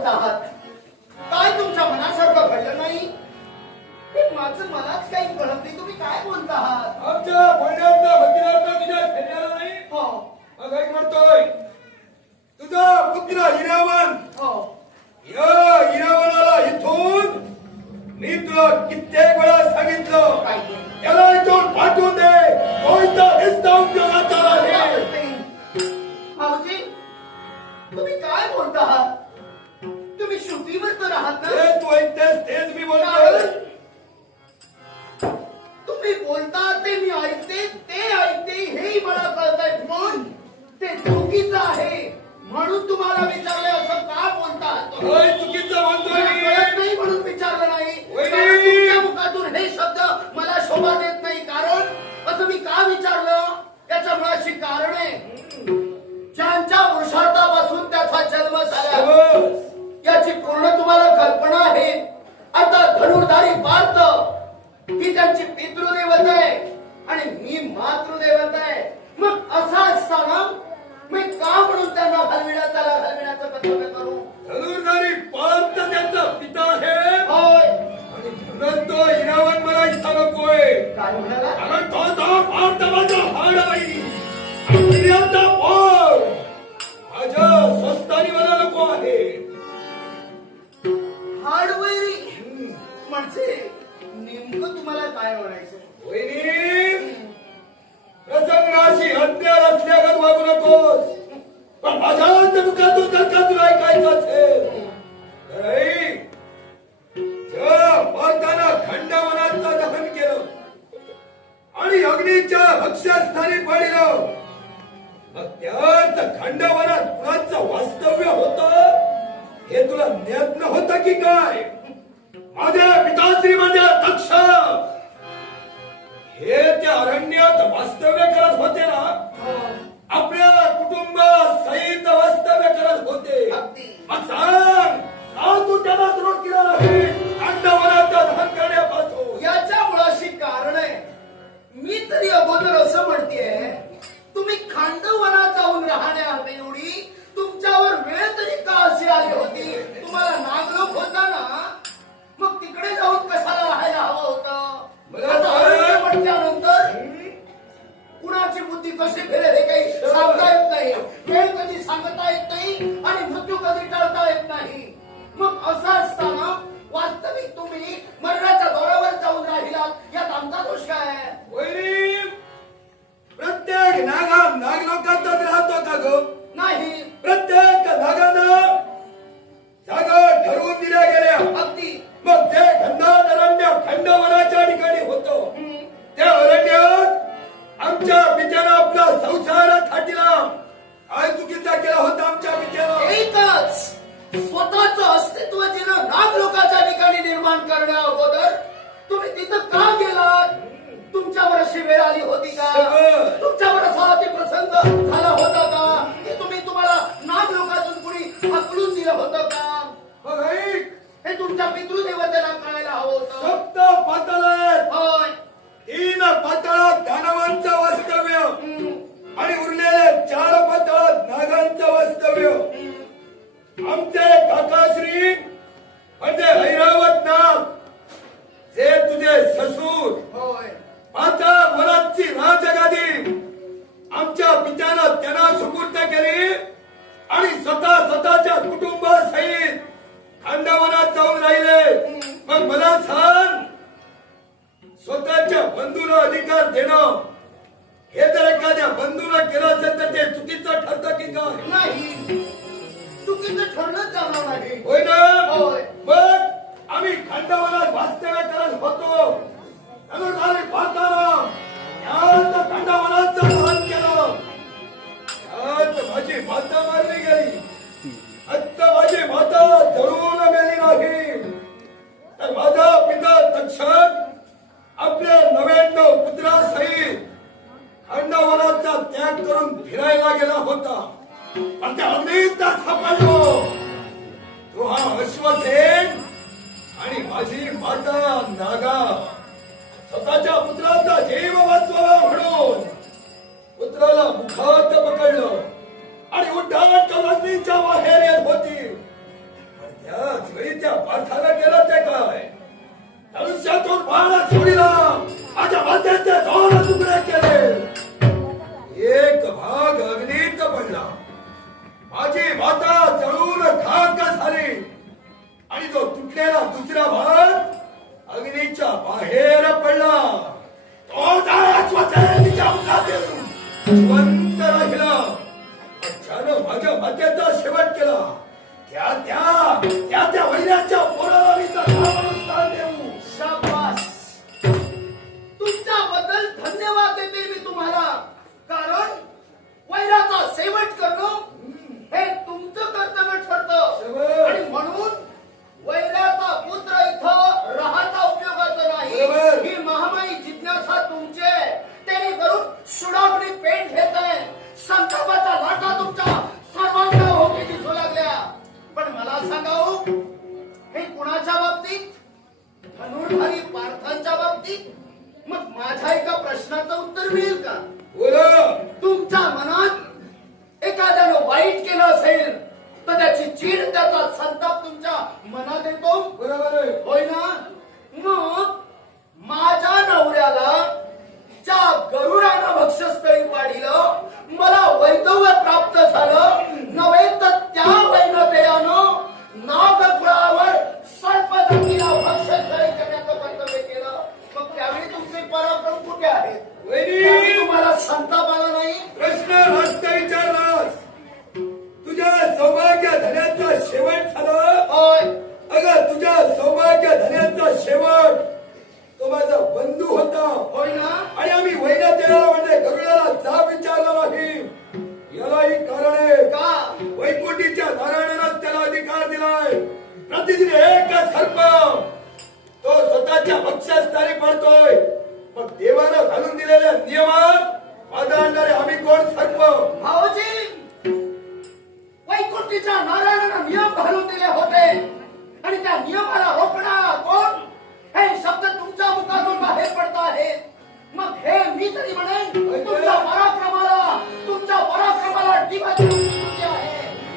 बोलत आहात? काय तुमच्या मनासारखं घडलं नाही? हे माझं मलाच काही कळत नाही. तुम्ही काय बोलत आहात? आमच्या बोलण्याचा भगीरथ तुझ्या शरीराला नाही? हो. मग एक म्हणतोय तुझा पुत्र हिरावण. हो. या हिरावणाला इथून मी तुला कित्येक वेळा सांगितलं. काय ते? त्याला इथून पाठवून दे. कोणता निस्ता उपयोगाचा बोलते? भाऊजी तुम्ही काय बोलत आहात? शुद्धीवर तर आहात हे ना तू ऐकतेस तेच मी बोलतोय. तुम्ही बोलता ते मी ऐकते ते ऐकते हेही मला कळत आहे पण ते चुकीचं आहे. म्हणून तुम्हाला विचारले असं का बोलतात होय चुकीचं म्हणतोय मला मी कळत नाही म्हणून विचारलं नाही. वहिनी! कारण तुमच्या मुखातून हे शब्द मला शोभा देत नाही. कारण असं मी का विचारलं? याच्या मुळाशी कारण आहे ज्यांच्या पुरुषार्थापासून त्याचा जन्म झाला. बस. याची पूर्ण तुम्हाला कल्पना आहे. आता धनुर्धारी पार्थ ही त्यांची पितृदेवत आहे आणि मी मातृदेवत आहे. मग असा असताना मी का म्हणून त्यांना हलविण्यात त्याला हलविण्याचं कर्तव्य करू? धनुर्धारी पार्थ त्याचा पिता आहे. होय. आणि म्हणून तो हिरावण मला इथं नकोय काय म्हणाला? कारण तो तो पार्थ माझा हाड माझ्या स्वस्तानी मला नको आहे. हार्डवेअरी म्हणजे नेमकं तुम्हाला काय म्हणायचं? प्रसंगाशी हत्यार असल्यागत वागू नकोस. पण माझ्याच मुखातून जर का तुला ऐकायचं असेल तर ऐक. ज्या खंडवनाचं दहन केलं आणि अग्नीच्या भक्ष्यस्थानी पडलं मग त्याच खंडवनात कुणाचं वास्तव्य होतं? हे तुला ज्ञात नव्हतं की काय? माझ्या पिताश्री माझ्या दक्ष! हे त्या अरण्यात वास्तव्य करत होते ना? आपल्या कुटुंबात सहित वास्तव्य करत होते. अगदी. मग सांग का तू त्यांना द्रोह केला नाही? खंडवनाचं दहन करण्यापासून. याच्या मुळाशी कारण आहे. मी तरी अगोदर असं कशी फिरेल हे काही सांगता येत नाही. वेळ कधी सांगता येत नाही आणि मृत्यू कधी टाळता येत नाही. मग असं असताना वास्तविक तुम्ही मरणाच्या दौऱ्यावर जाऊन राहिलात. यात आमचा दोष काय आहे? प्रत्येक नागा नागलोकातच राहतो का ग? नाही. प्रत्येक नागानं जागा ठरवून दिल्या गेल्या. अगदी. मग जे खंडात अरण्य खंडवनाच्या ठिकाणी होतो. त्या अरण्यात आमच्या बिचारा आपला संसार आमचे काकाश्री चुकीचं ठरणंच जाणार नाही होय ना? होय. मग आम्ही खंडवनात वास्तव्य करत होतो. धनुर्धारी पाहताना यात खंडवनाचं दहन केलं. यात माझी माता मारली गेली. आता माझी माता जळून गेली नाही. तर माझा पिता तक्षक आपल्या नव्याण्णव पुत्रासहित खंडवनाचा त्याग करून फिरायला गेला होता. पण त्या अग्नीत सापडलो तो हा अश्वसेन One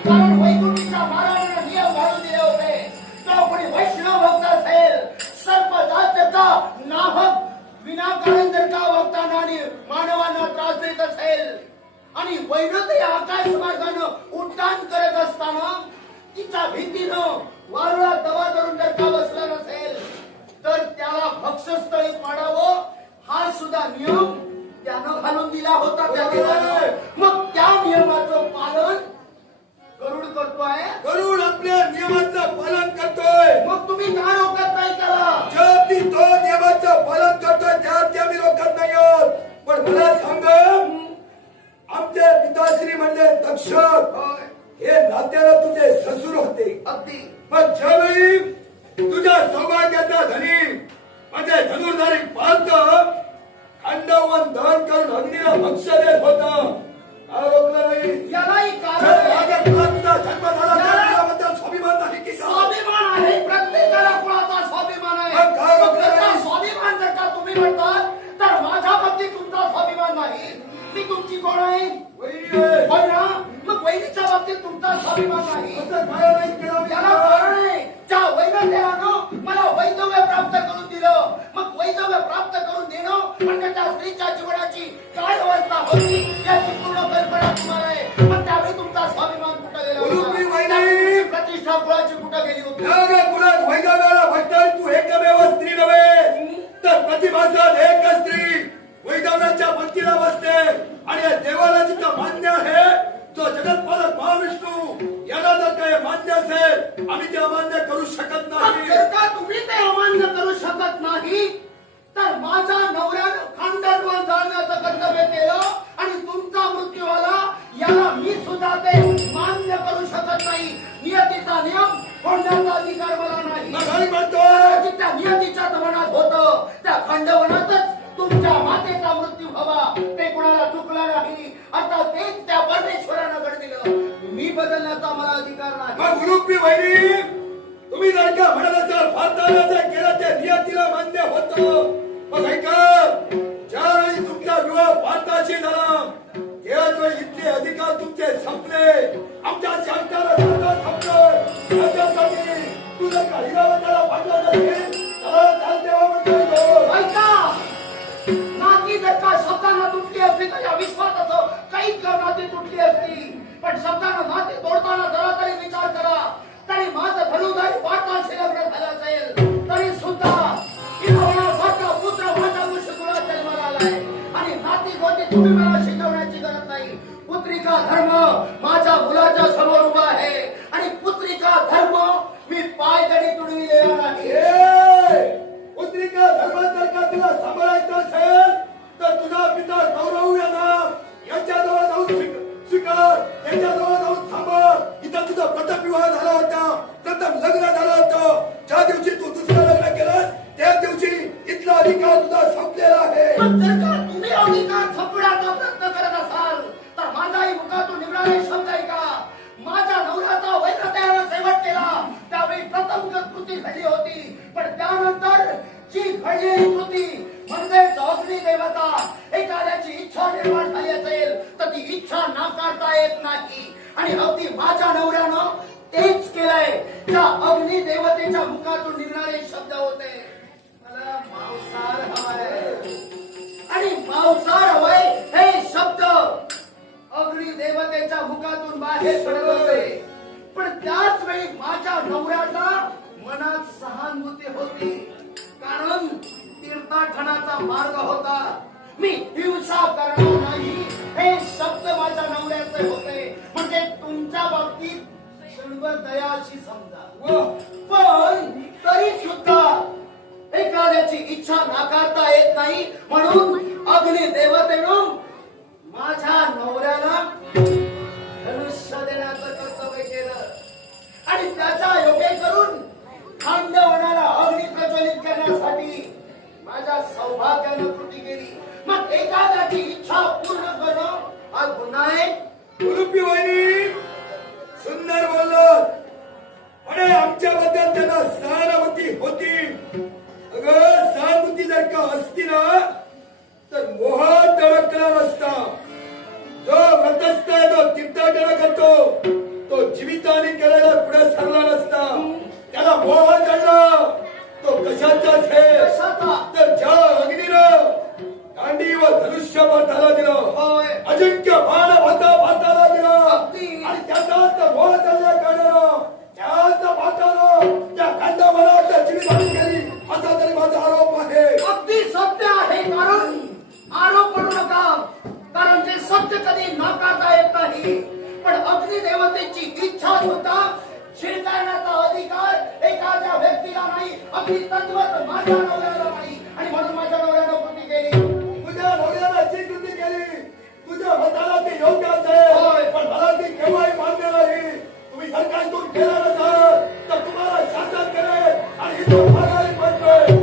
कारण वैकुंठीच्या महाराजांना नियम घालून दिले होते. किंवा कोणी वैष्णव भक्त असेल सर्व जातचा नाहक विनाकारण जर का भक्तांना आणि मानवांना त्रास देत असेल आणि वैनते आकाश मार्गानं उड्डाण करत असताना तिच्या भीतीनं वारुळा दवा धरून जर का बसला नसेल तर त्याला भक्षस्थळी पाडावं हा सुद्धा नियम त्यानं घालून दिला होता त्या मग त्या नियमाचं पालन गरुड करतो आहे. गरुड आपल्या नियमाचं पालन करतोय. मग तुम्ही का रोखत नाही त्याला? ज्यावरती तो नियमाचं पालन करतोय त्यावरती आम्ही रोखत नाही आहोत. पण मला सांगा आमचे पिताश्री म्हणजे तक्षक हे नात्याला तुझे ससूर होते. अगदी. पण ज्यावेळी तुझ्या सौभाग्याचा धनी म्हणजे धनुर्धारी पालत खंडवन दहन करून अग्नीला भक्ष देत होता علامه حسين بيان الكرام علامه ग्रुपी वहिनी तुम्ही जर का म्हणाला तर भारताला केलं ते नियतीला मान्य होत. मग ऐका ज्यावेळी तुमचा विवाह भारताशी झाला त्यावेळी इथले अधिकार तुमचे संपले. आमच्या शांताला संपले. त्याच्यासाठी तुझं काही त्याला वाटलं नाही नाती का शब्दांना तुटली असती तर या विश्वासाचं काही कारणाची तुटली असती पण शब्दानं माती तोडताना जरा तरी विचार करा. तरी माझं भलुदारी वाटा शिरवणं झाला जाईल तरी सुद्धा पुत्र आणि धर्म माझ्या मुलाच्या समोर उभा आहे. तुझा प्रथम विवाह झाला होता प्रथम लग्न झालं होतं. ज्या दिवशी तू दुसरं लग्न केलं त्या दिवशी इथला अधिकार तुझा संपलेला आहे. तुम्ही अधिकार प्रयत्न करत असाल तर माझाही निघणारे शब्द आहे का माझ्या नवऱ्याचा केला. त्यावेळी प्रथम कृती होती पण त्यानंतर जी घडलेली कृती म्हणजे जबाबदारी देवता एखाद्याची इच्छा निर्माण झाली असेल तर ती इच्छा नाकारता येत नाही. आणि अगदी माझ्या नवऱ्यानं तेच केलंय. त्या अग्नी देवतेच्या मुखातून निघणारे शब्द होते. मला मांसाहार हवाय. आणि मांसार हवंय हे शब्द अग्नी देवतेच्या मुखातून बाहेर पडत होते. पण त्याच वेळी माझ्या नवऱ्याला मनात सहानुभूती होती. कारण तीर्थाटनाचा मार्ग होता. मी हिंसा करणार नाही. हे शब्द माझ्या नवऱ्याचे होते. म्हणजे तुमच्या बाबतीत क्षणभर दयाशी समजा. पण तरी सुद्धा एखाद्याची इच्छा नाकारता येत नाही. म्हणून अग्नि देवतेनं माझ्या नवऱ्याला धनुष्य देण्याचं कर्तव्य केलं. आणि त्याचा योग्य करून खांडवणाला अग्नि प्रज्वलित करण्यासाठी माझ्या सौभाग्यानं कृती केली. मग एखाद्याची इच्छा पूर्ण करणं हा गुन्हा आहे. कुरुपी वहिनी सुंदर बोललो म्हणे आमच्याबद्दल त्यांना सहानुभूती होती. अगं सहानुभूती जर का असती ना तर मोह तडकला नसता जो व्रतस्थ आहे तो तीर्थाटन करतो. तो जीविताने केलेला पुढे सरला नसता त्याला मोह चढला तो कशाचाच आहे? तर ज्या अग्नीनं दांडी व धनुष्य भारताला दिलं. अजिंक्य बाण भाता भारताला दिलं. आणि त्याचा तर मोह चढल्या कारणानं त्याच भातानं त्या खंडावराच्या जीविताने केली. असा तरी माझा आरोप आहे. अगदी सत्य आहे कारण आरोप करू नका. कारण ते सत्य कधी नाकारता येत नाही. पण अग्नी देवतेची इच्छा सुद्धा शिरकाण्याचा अधिकार एखाद्या व्यक्तीला नाही. अगदी तत्वत माझ्या नवऱ्याला नाही. आणि म्हणून माझ्या नवऱ्यानं कृती केली तुझ्या नवऱ्याला जी कृती केली तुझ्या मताला ती योग्य असेल. पण मला ती केव्हाही मान्य नाही तुम्ही दूर केला नसाल तर तुम्हाला शासन करेल आणि इथून माघारी पडतोय